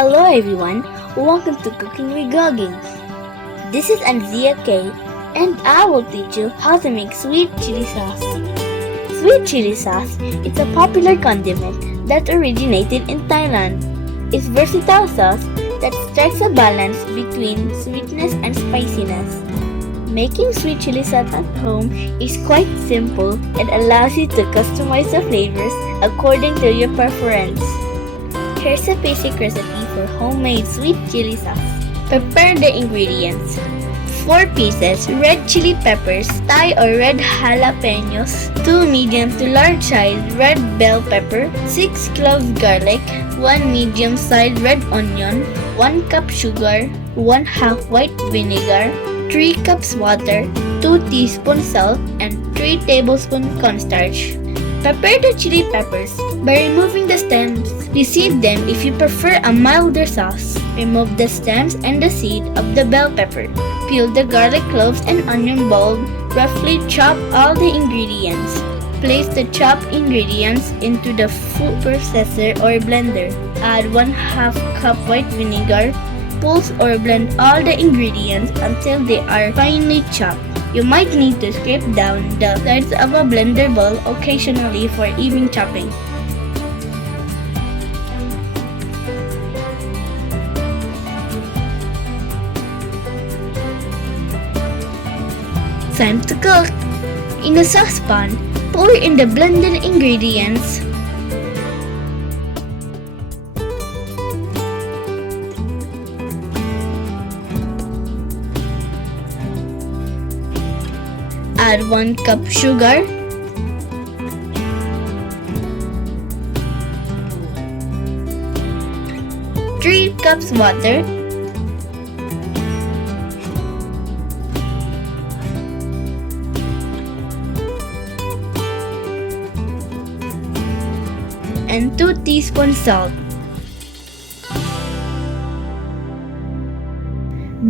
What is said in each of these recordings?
Hello everyone, welcome to Cooking with Goggins. This is Anzia K and I will teach you how to make sweet chili sauce. Sweet chili sauce is a popular condiment that originated in Thailand. It's versatile sauce that strikes a balance between sweetness and spiciness. Making sweet chili sauce at home is quite simple and allows you to customize the flavors according to your preference. Here's a basic recipe for homemade sweet chili sauce. Prepare the ingredients. 4 pieces red chili peppers, Thai or red jalapenos, 2 medium to large size red bell pepper, 6 cloves garlic, 1 medium sized red onion, 1 cup sugar, 1/2 white vinegar, 3 cups water, 2 teaspoons salt, and 3 tablespoons cornstarch. Prepare the chili peppers by removing the stems. Reseed them if you prefer a milder sauce. Remove the stems and the seed of the bell pepper. Peel the garlic cloves and onion bulb. Roughly chop all the ingredients. Place the chopped ingredients into the food processor or blender. Add 1/2 cup white vinegar. Pulse or blend all the ingredients until they are finely chopped. You might need to scrape down the sides of a blender bowl occasionally for even chopping. Time to cook! In a saucepan, pour in the blended ingredients. Add 1 cup sugar, 3 cups water, and 2 teaspoons salt.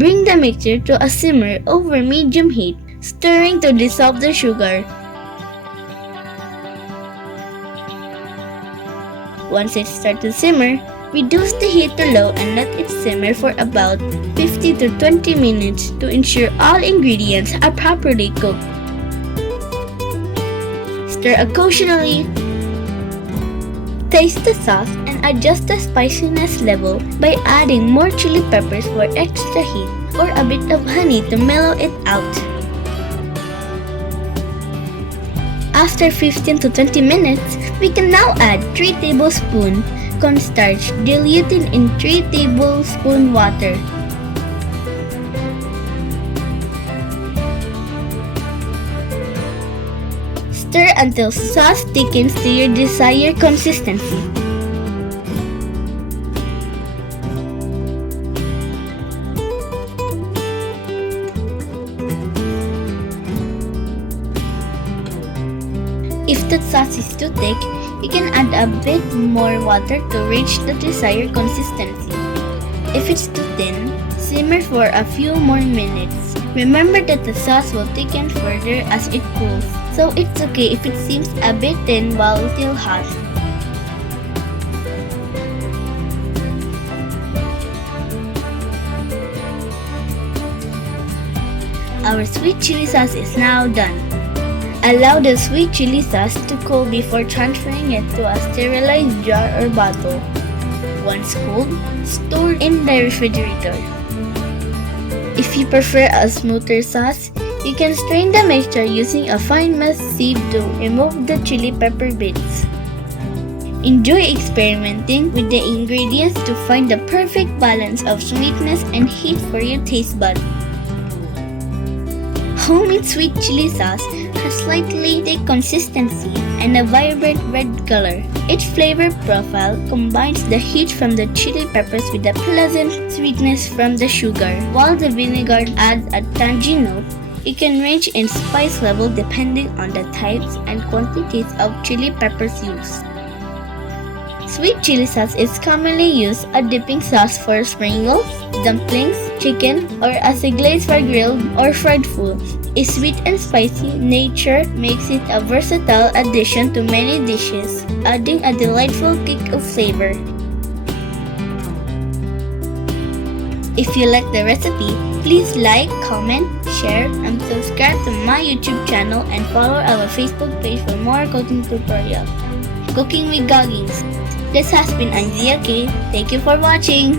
Bring the mixture to a simmer over medium heat, stirring to dissolve the sugar. Once it starts to simmer, reduce the heat to low and let it simmer for about 50 to 20 minutes to ensure all ingredients are properly cooked. Stir occasionally. Taste the sauce and adjust the spiciness level by adding more chili peppers for extra heat or a bit of honey to mellow it out. After 15 to 20 minutes, we can now add 3 tablespoons cornstarch diluted in 3 tablespoons water. Stir until sauce thickens to your desired consistency. If the sauce is too thick, you can add a bit more water to reach the desired consistency. If it's too thin, simmer for a few more minutes. Remember that the sauce will thicken further as it cools, so it's okay if it seems a bit thin while still hot. Our sweet chili sauce is now done. Allow the sweet chili sauce to cool before transferring it to a sterilized jar or bottle. Once cooled, store in the refrigerator. If you prefer a smoother sauce, you can strain the mixture using a fine mesh sieve to remove the chili pepper bits. Enjoy experimenting with the ingredients to find the perfect balance of sweetness and heat for your taste buds. Homemade sweet chili sauce has slightly thick consistency and a vibrant red color. Its flavor profile combines the heat from the chili peppers with the pleasant sweetness from the sugar. While the vinegar adds a tangy note, it can range in spice level depending on the types and quantities of chili peppers used. Sweet chili sauce is commonly used as dipping sauce for sprinkles, dumplings, chicken, or as a glaze for grilled or fried foods. Its sweet and spicy nature makes it a versatile addition to many dishes, adding a delightful kick of flavor. If you like the recipe, please like, comment, share, and subscribe to my YouTube channel and follow our Facebook page for more cooking tutorials. Cooking with Goggins. This has been Anzia K. Thank you for watching.